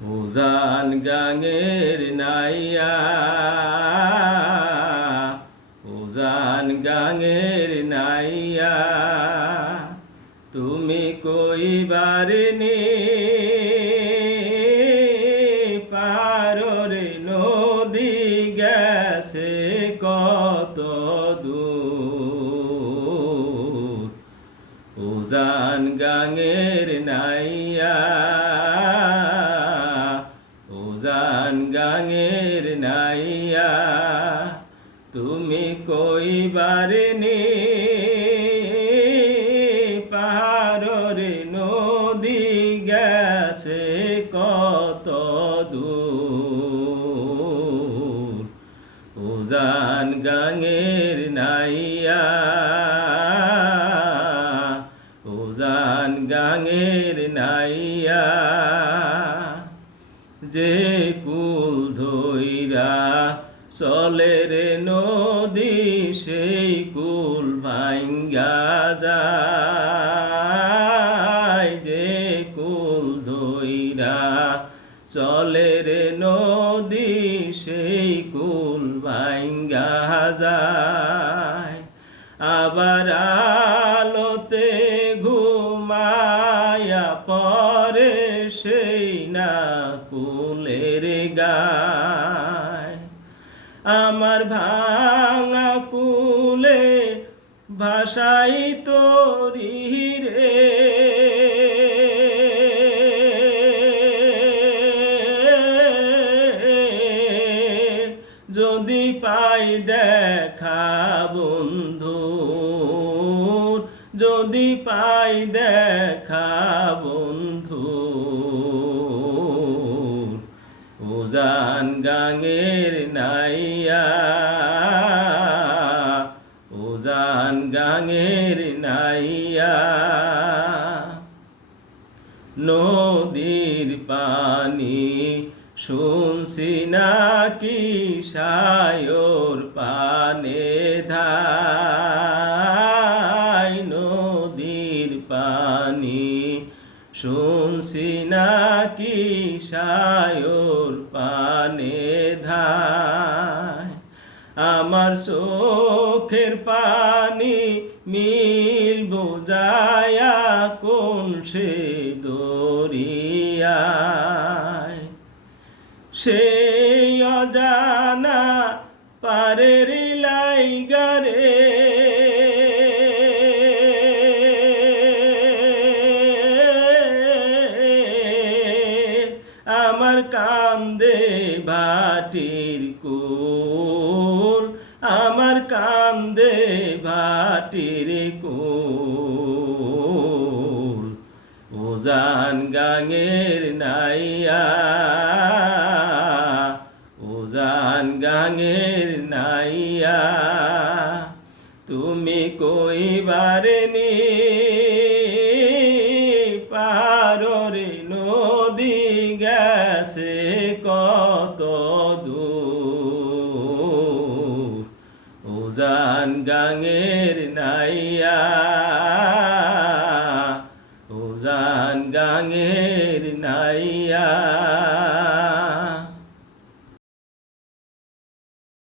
উজান গাঙের নাইয়া, উজান গাঙের নাইয়া, তুমি কইবারে নে পাররে নদী গেছে কত দূর। উজান গাঙের নাইয়া, উজান গাঙের নাইয়া, তুমি কইবারে নে পাহাড়রে নদী গেছে কত দূর। উজান গাঙের নাইয়া, উজান গাঙের নাইয়া, যে কুল ধইরা চলে রে নদী সেই কুল ভাঙ্গা যায়। যে কুল ধইরা চলে রে নদী সেই কুল ভাঙ্গা যায়। আবার আলোতে ঘুমায়া পরে সেই না কুলের গায়। আমার ভাঙা কুলে ভাষাই তোরি রে, যদি পাই দেখা বন্ধু, যদি পাই দেখা বন্ধু। উজান গাঙের নাইয়া, উজান গাঙের নাইয়া, নদীর পানি শুনছি নাকি সায়র পানে ধায়। নদীর পানি শুনছি নাকি সায়র পানে ধায়। আমার চোখের পানি মিল বোঝায়া কোন সে দরিয়ায়। সেই অজানা পারের লাইগারে, আমার কান্দে ভাটির কুল, আমার কান্দে ভাটির কুল। উজান গাঙের নাইয়া, উজান গাঙের নাইয়া, তুমি কইবারে নি পাররে নদী গেছে কত দূর। উজান গাঙের নাইয়া, উজান গাঙের নাইয়া।